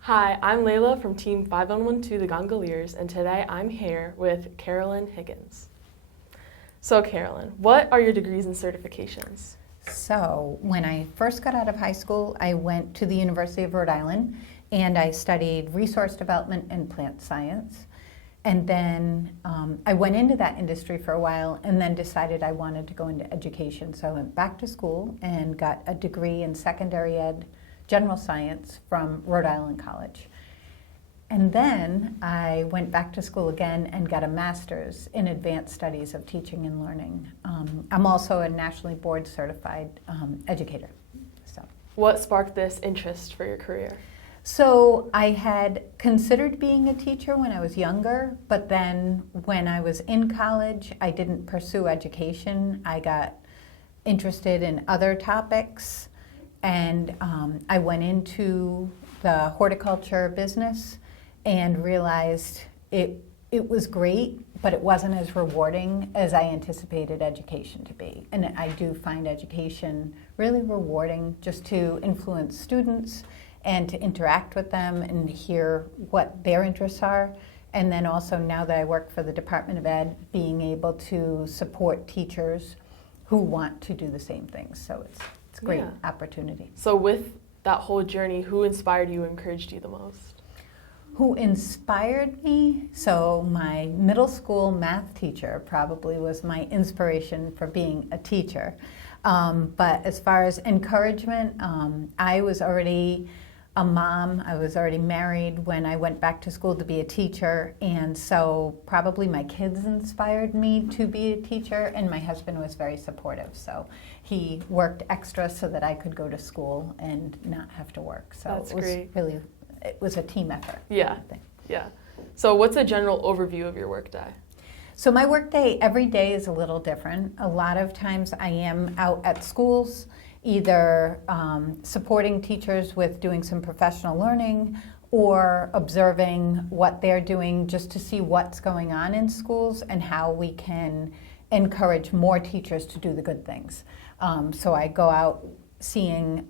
Hi, I'm Layla from Team 5112, the Gongoliers, and today I'm here with Carolyn Higgins. So Carolyn, what are your degrees and certifications? So when I first got out of high school, I went to the University of Rhode Island and I studied resource development and plant science. And then I went into that industry for a while and then decided I wanted to go into education. So I went back to school and got a degree in secondary ed general science from Rhode Island College. And then I went back to school again and got a master's in advanced studies of teaching and learning. I'm also a nationally board certified educator. So, what sparked this interest for your career? So I had considered being a teacher when I was younger, but then when I was in college, I didn't pursue education. I got interested in other topics, and I went into the horticulture business and realized it was great, but it wasn't as rewarding as I anticipated education to be. And I do find education really rewarding, just to influence students and to interact with them and hear what their interests are. And then also, now that I work for the Department of Ed, being able to support teachers who want to do the same things. So it's a great opportunity. So with that whole journey, who inspired you, encouraged you the most? Who inspired me? So my middle school math teacher probably was my inspiration for being a teacher. But as far as encouragement, I was already a mom. I was already married when I went back to school to be a teacher, and so probably my kids inspired me to be a teacher, and my husband was very supportive. So he worked extra so that I could go to school and not have to work. So That's great. It was a team effort. Yeah, yeah. So what's a general overview of your workday? So my workday every day is a little different. A lot of times I am out at schools, either supporting teachers with doing some professional learning or observing what they're doing, just to see what's going on in schools and how we can encourage more teachers to do the good things. So I go out seeing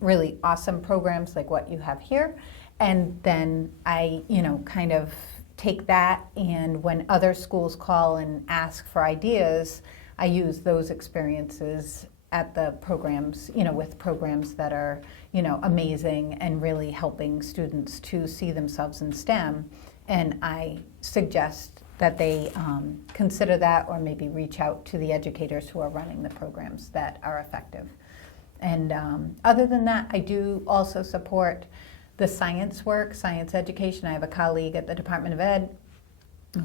really awesome programs like what you have here, and then I kind of take that, and when other schools call and ask for ideas, I use those experiences at the programs, with programs that are, amazing and really helping students to see themselves in STEM. And I suggest that they consider that, or maybe reach out to the educators who are running the programs that are effective. And other than that, I do also support the science work, science education. I have a colleague at the Department of Ed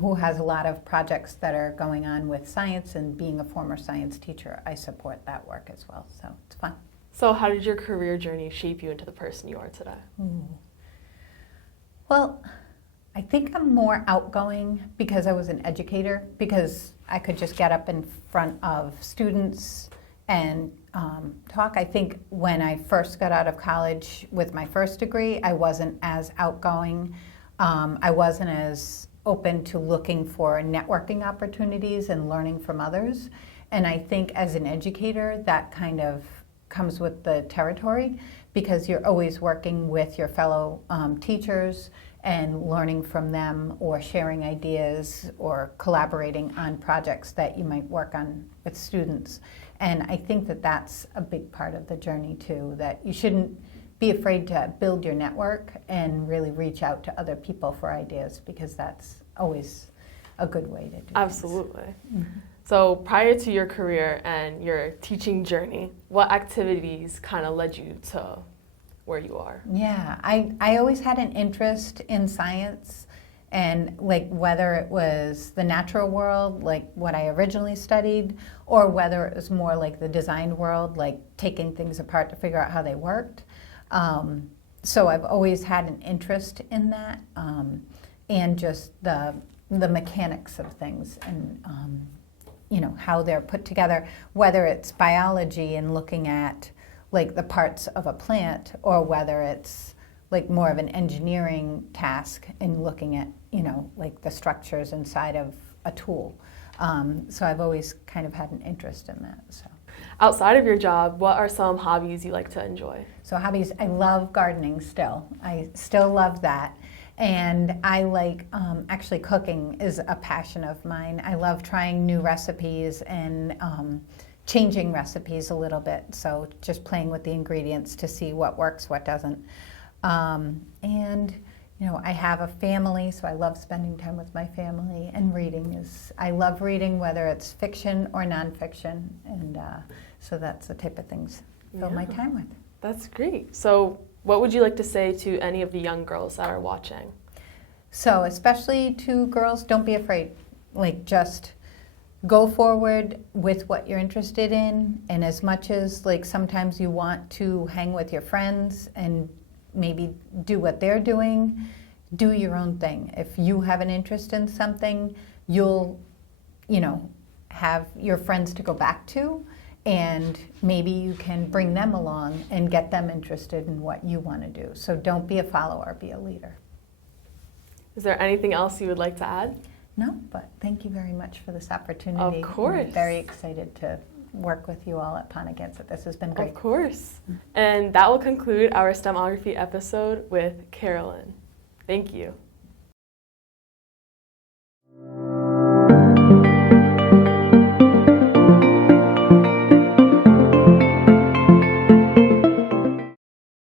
who has a lot of projects that are going on with science, and being a former science teacher, I support that work as well, so it's fun. So how did your career journey shape you into the person you are today? Well, I think I'm more outgoing because I was an educator, because I could just get up in front of students and talk. I think when I first got out of college with my first degree, I wasn't as outgoing. I wasn't as open to looking for networking opportunities and learning from others. And I think as an educator, that kind of comes with the territory, because you're always working with your fellow teachers and learning from them, or sharing ideas, or collaborating on projects that you might work on with students. And I think that that's a big part of the journey too, that you shouldn't be afraid to build your network and really reach out to other people for ideas, because that's always a good way to do Absolutely. things. So prior to your career and your teaching journey, what activities kind of led you to where you are? Yeah, I always had an interest in science, and like whether it was the natural world, like what I originally studied, or whether it was more like the design world, like taking things apart to figure out how they worked. So I've always had an interest in that, and just the mechanics of things, and how they're put together, whether it's biology and looking at like the parts of a plant, or whether it's like more of an engineering task and looking at like the structures inside of a tool. So I've always kind of had an interest in that. So. Outside of your job, what are some hobbies you like to enjoy? So hobbies, I love gardening still. I still love that. And I like, actually cooking is a passion of mine. I love trying new recipes and changing recipes a little bit. So just playing with the ingredients to see what works, what doesn't. And I have a family, so I love spending time with my family, and I love reading, whether it's fiction or nonfiction, and so that's the type of things I fill my time with. That's great. So what would you like to say to any of the young girls that are watching? So especially to girls, don't be afraid. Just go forward with what you're interested in, and as much as sometimes you want to hang with your friends and maybe do what they're doing, do your own thing. If you have an interest in something, you'll, have your friends to go back to, and maybe you can bring them along and get them interested in what you want to do. So don't be a follower, be a leader. Is there anything else you would like to add? No, but thank you very much for this opportunity. Of course. I'm very excited to work with you all at Ponegantsit. This has been great. Of course. And that will conclude our STEMography episode with Carolyn. Thank you.